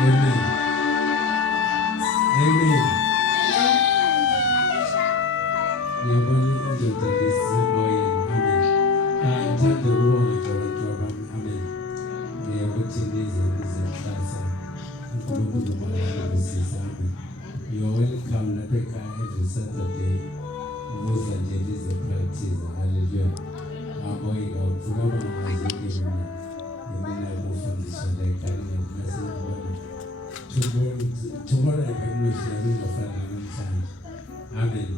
Amen. Amen. Yabona indoda lesiboye. Amen. Ngithanda ukubonga abantu abami. Amen. Ngiyakuthi nize uNkulunkulu makabusise. Amen. You are welcome lapha ekhaya every Saturday. Ubuza nje lize practice. Hallelujah. Aboyika uvuka bangazini mina ukufundiswa la ekhaya ngasibona. Tomorrow I can share ngofana namhlanje. Amen.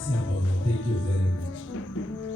Siyabonga. Thank you very much.